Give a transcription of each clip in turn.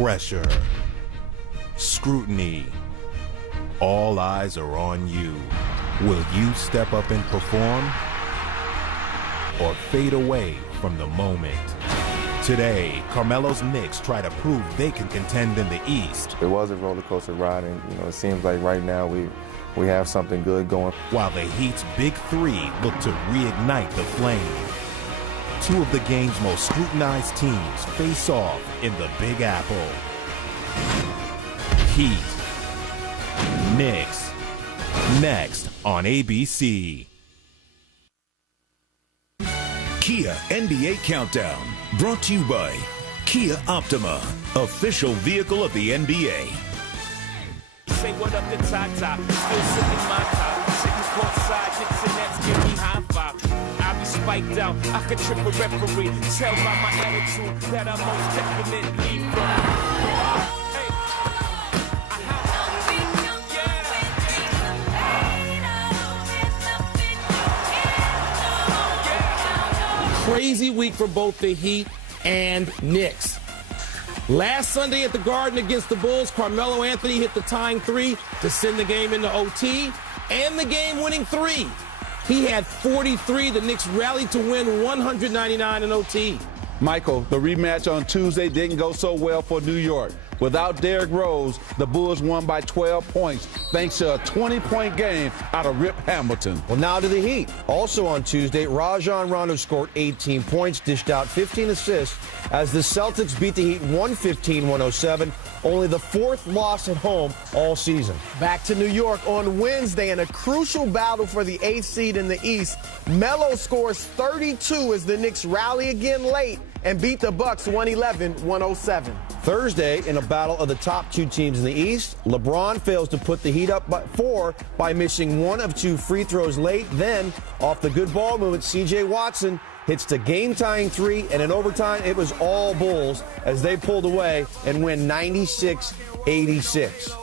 Pressure. Scrutiny. All eyes are on you. Will you step up and perform? Or fade away from the moment? Today, Carmelo's Knicks try to prove they can contend in the East. It was a roller coaster ride, and it seems like right now we have something good going. While the Heat's Big Three look to reignite the flame. Two of the game's most scrutinized teams face off in the Big Apple. Heat. Knicks. Next on ABC. Kia NBA Countdown, brought to you by Kia Optima, official vehicle of the NBA. Say what up to Tata, still sipping my top, sitting courtside, Knicks and Nets give me high five. I be spiked out, I could trip a referee, tell by my attitude that I most definitely from. Crazy week for both the Heat and Knicks. Last Sunday at the Garden against the Bulls, Carmelo Anthony hit the tying three to send the game into OT and the game-winning three. He had 43. The Knicks rallied to win 199 in OT. Michael, the rematch on Tuesday didn't go so well for New York. Without Derrick Rose, the Bulls won by 12 points thanks to a 20-point game out of Rip Hamilton. Well, now to the Heat. Also on Tuesday, Rajon Rondo scored 18 points, dished out 15 assists as the Celtics beat the Heat 115-107, only the fourth loss at home all season. Back to New York on Wednesday in a crucial battle for the 8th seed in the East. Melo scores 32 as the Knicks rally again late and beat the Bucks 111-107. Thursday, in a battle of the top two teams in the East, LeBron fails to put the Heat up by 4 by missing one of 2 free throws late. Then, off the good ball movement, C.J. Watson hits the game-tying 3, and in overtime, it was all Bulls as they pulled away and win 96-86.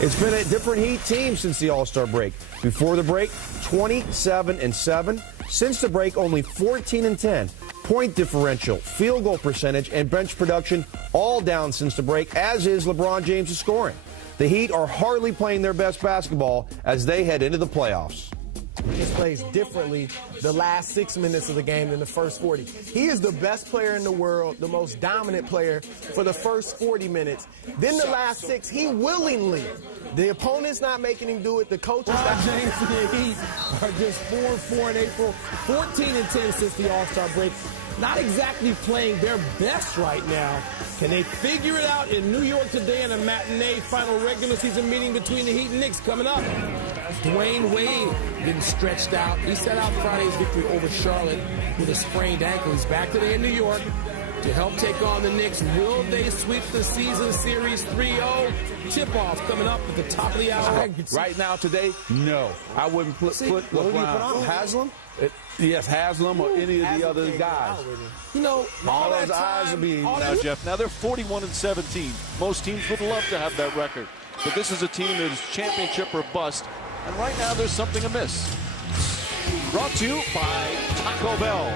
It's been a different Heat team since the All-Star break. Before the break, 27-7. Since the break, only 14-10. Point differential, field goal percentage, and bench production all down since the break, as is LeBron James' scoring. The Heat are hardly playing their best basketball as they head into the playoffs. He plays differently the last 6 minutes of the game than the first 40. He is the best player in the world, the most dominant player for the first 40 minutes. Then the last 6, he willingly. The opponent's not making him do it. The coach is not. James and the Heat are just 4-4 in April, 14-10 since the All-Star break. Not exactly playing their best right now. Can they figure it out in New York today in a matinee final regular season meeting between the Heat and Knicks coming up? Dwayne Wade getting stretched out. He set out Friday's victory over Charlotte with a sprained ankle. He's back today in New York to help take on the Knicks. Will they sweep the season series 3-0? Tip-off coming up at the top of the hour. Right now, today, no. I wouldn't put What do you put on? Haslam? Yes, Haslam or any of the other guys. You know, All those eyes will be. Now, Jeff, now they're 41-17. Most teams would love to have that record. But this is a team that is championship or bust. And right now, there's something amiss. Brought to you by Taco Bell.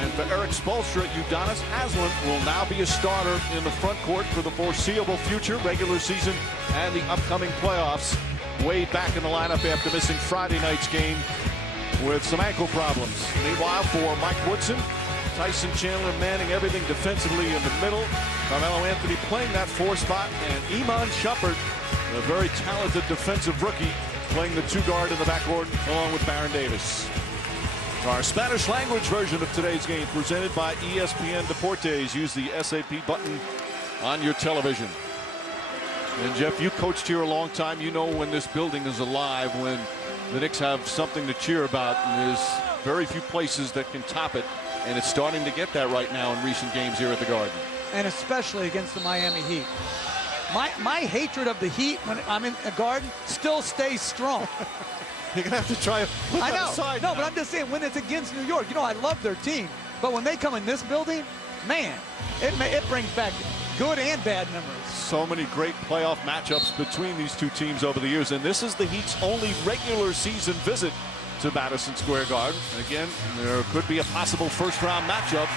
And for Eric Spoelstra, Udonis Haslam will now be a starter in the front court for the foreseeable future, regular season and the upcoming playoffs. Wade back in the lineup after missing Friday night's game with some ankle problems. Meanwhile, for Mike Woodson, Tyson Chandler manning everything defensively in the middle. Carmelo Anthony playing that 4 spot, and Iman Shumpert, a very talented defensive rookie, playing the 2-guard in the backcourt along with Baron Davis. Our Spanish language version of today's game presented by ESPN Deportes. Use the SAP button on your television. And Jeff, you coached here a long time. You know when this building is alive, when the Knicks have something to cheer about, and there's very few places that can top it, and it's starting to get that right now in recent games here at the Garden. And especially against the Miami Heat. My hatred of the Heat when I'm in a Garden still stays strong. You're going to have to try to put I that know. aside. No, but I'm just saying when it's against New York, you know, I love their team. But when they come in this building, man, it brings back good and bad memories. So many great playoff matchups between these two teams over the years, and this is the Heat's only regular season visit to Madison Square Garden. And again, there could be a possible first-round matchup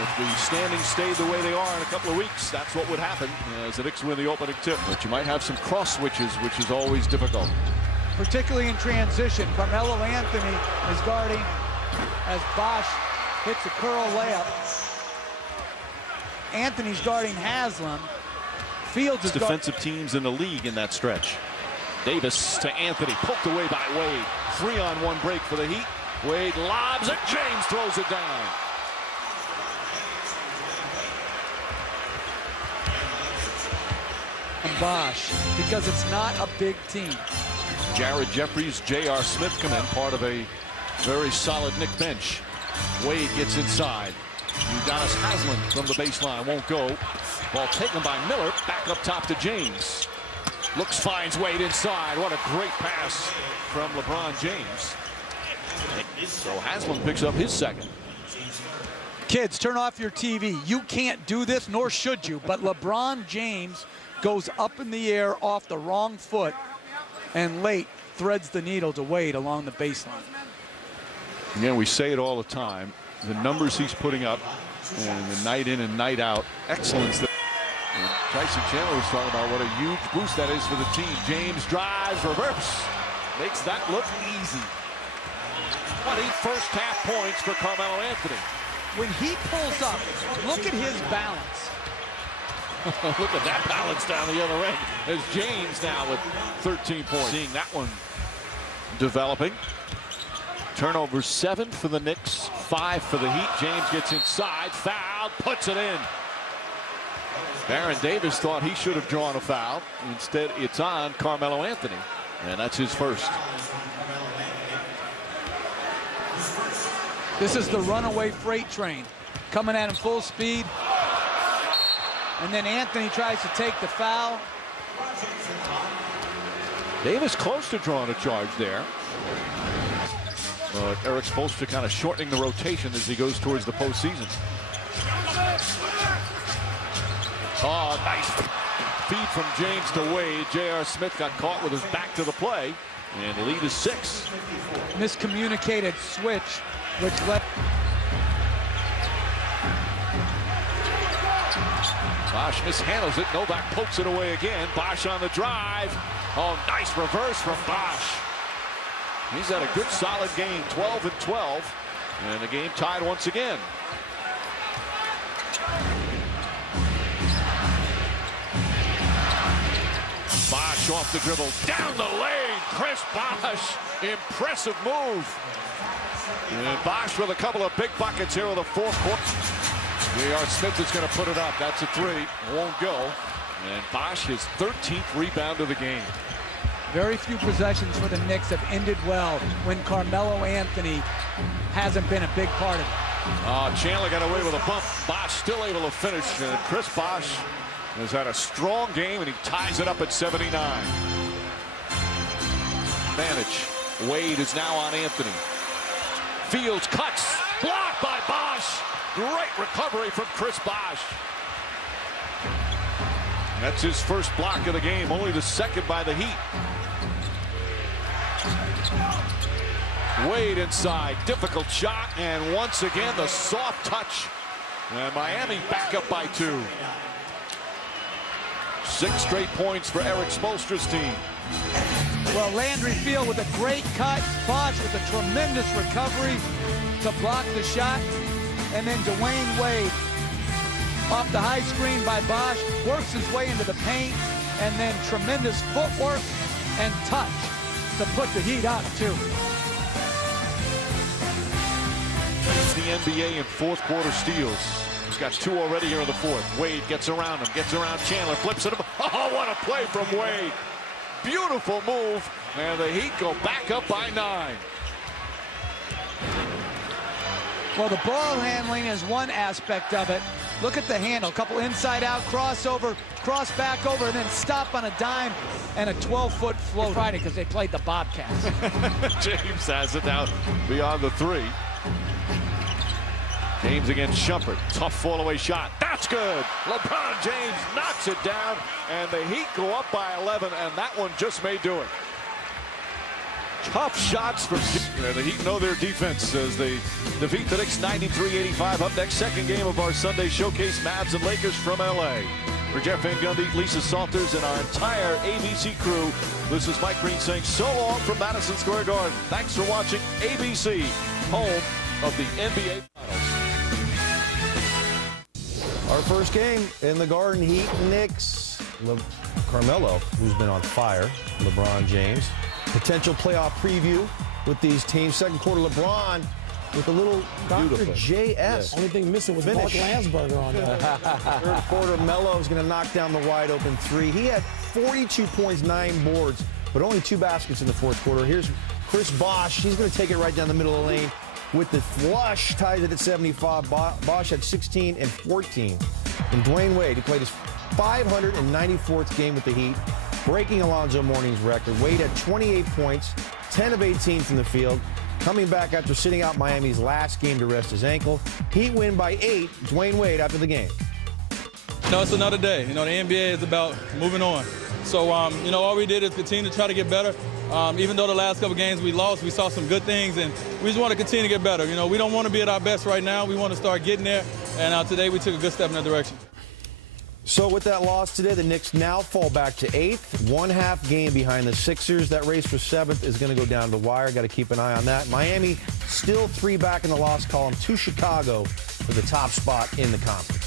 If the standings stayed the way they are in a couple of weeks, that's what would happen as the Knicks win the opening tip. But you might have some cross switches, which is always difficult. Particularly in transition. Carmelo Anthony is guarding as Bosh hits a curl layup. Anthony's guarding Haslam. Fields is defensive teams in the league in that stretch. Davis to Anthony, poked away by Wade. 3-on-1 break for the Heat. Wade lobs it, James throws it down. And Bosh, because it's not a big team. Jared Jeffries, J.R. Smith come in, part of a very solid Knick bench. Wade gets inside. Udonis Haslem from the baseline, won't go. Ball taken by Miller, back up top to James. Looks, finds Wade inside. What a great pass from LeBron James. So Haslem picks up his second. Kids, turn off your TV. You can't do this, nor should you, but LeBron James goes up in the air off the wrong foot and late threads the needle to Wade along the baseline. Again, we say it all the time. The numbers he's putting up and the night in and night out excellence. And Tyson Chandler was talking about what a huge boost that is for the team. James drives, reverse, makes that look easy. 20 first half points for Carmelo Anthony. When he pulls up, look at his balance. Look at that balance down the other end as James now with 13 points. Seeing that one developing. Turnover 7 for the Knicks, 5 for the Heat. James gets inside, fouled, puts it in. Baron Davis thought he should have drawn a foul. Instead, it's on Carmelo Anthony, and that's his first. This is the runaway freight train coming at him full speed. And then Anthony tries to take the foul. Davis close to drawing a charge there. But Eric Spoelstra kind of shortening the rotation as he goes towards the postseason. Oh, nice feed from James to Wade. J.R. Smith got caught with his back to the play, and the lead is 6. Miscommunicated switch, which led. Bosh mishandles it. Novak pokes it away again. Bosh on the drive. Oh, nice reverse from Bosh. He's had a good solid game, 12 and 12, and the game tied once again. Bosh off the dribble, down the lane. Chris Bosh, impressive move. And Bosh with a couple of big buckets here in the fourth quarter. J.R. Smith is going to put it up. That's a 3. Won't go. And Bosh his 13th rebound of the game. Very few possessions for the Knicks have ended well when Carmelo Anthony hasn't been a big part of it. Chandler got away with a bump. Bosh still able to finish. Chris Bosh has had a strong game, and he ties it up at 79. Advantage. Wade is now on Anthony. Fields cuts. Blocked by Bosh. Great recovery from Chris Bosh. That's his first block of the game, only the second by the Heat. Wade inside, difficult shot, and once again the soft touch. And Miami back up by 2. 6 straight points for Eric Spoelstra's team. Well, Landry Field with a great cut. Bosh with a tremendous recovery to block the shot. And then Dwayne Wade off the high screen by Bosh, works his way into the paint, and then tremendous footwork and touch to put the Heat up, too. It's the NBA in fourth quarter steals. He's got 2 already here in the fourth. Wade gets around him, gets around Chandler, flips it up. Oh, what a play from Wade. Beautiful move, and the Heat go back up by 9. Well, the ball handling is one aspect of it. Look at the handle, a couple inside-out crossover, cross back over, and then stop on a dime and a 12-foot float. Friday because they played the Bobcats. James has it now beyond the 3. James against Shumpert. Tough fall-away shot. That's good. LeBron James knocks it down, and the Heat go up by 11, and that one just may do it. Tough shots from the Heat know their defense as they defeat the Knicks 93-85. Up next, second game of our Sunday showcase, Mavs and Lakers from LA. For Jeff Van Gundy, Lisa Salters, and our entire ABC crew, this is Mike Green saying so long from Madison Square Garden. Thanks for watching ABC, home of the NBA Finals. Our first game in the Garden, Heat Knicks. Carmelo, who's been on fire, LeBron James. Potential playoff preview with these teams. Second quarter, LeBron with a little Dr. JS. Yes. Only thing missing was Mark Landsberger on there. Third quarter, Melo is going to knock down the wide open three. He had 42 points, 9 boards, but only 2 baskets in the fourth quarter. Here's Chris Bosh. He's going to take it right down the middle of the lane with the flush, ties it at 75. Bosh had 16 and 14. And Dwayne Wade, he played his 594th game with the Heat, breaking Alonzo Mourning's record. Wade had 28 points, 10 of 18 from the field. Coming back after sitting out Miami's last game to rest his ankle. Heat win by 8. Dwayne Wade after the game. No, it's another day. The NBA is about moving on. So, all we did is continue to try to get better. Even though the last couple games we lost, we saw some good things, and we just want to continue to get better. We don't want to be at our best right now. We want to start getting there, and today we took a good step in that direction. So with that loss today, the Knicks now fall back to 8th, 1/2 game behind the Sixers. That race for 7th is going to go down to the wire. Got to keep an eye on that. Miami still 3 back in the loss column to Chicago for the top spot in the conference.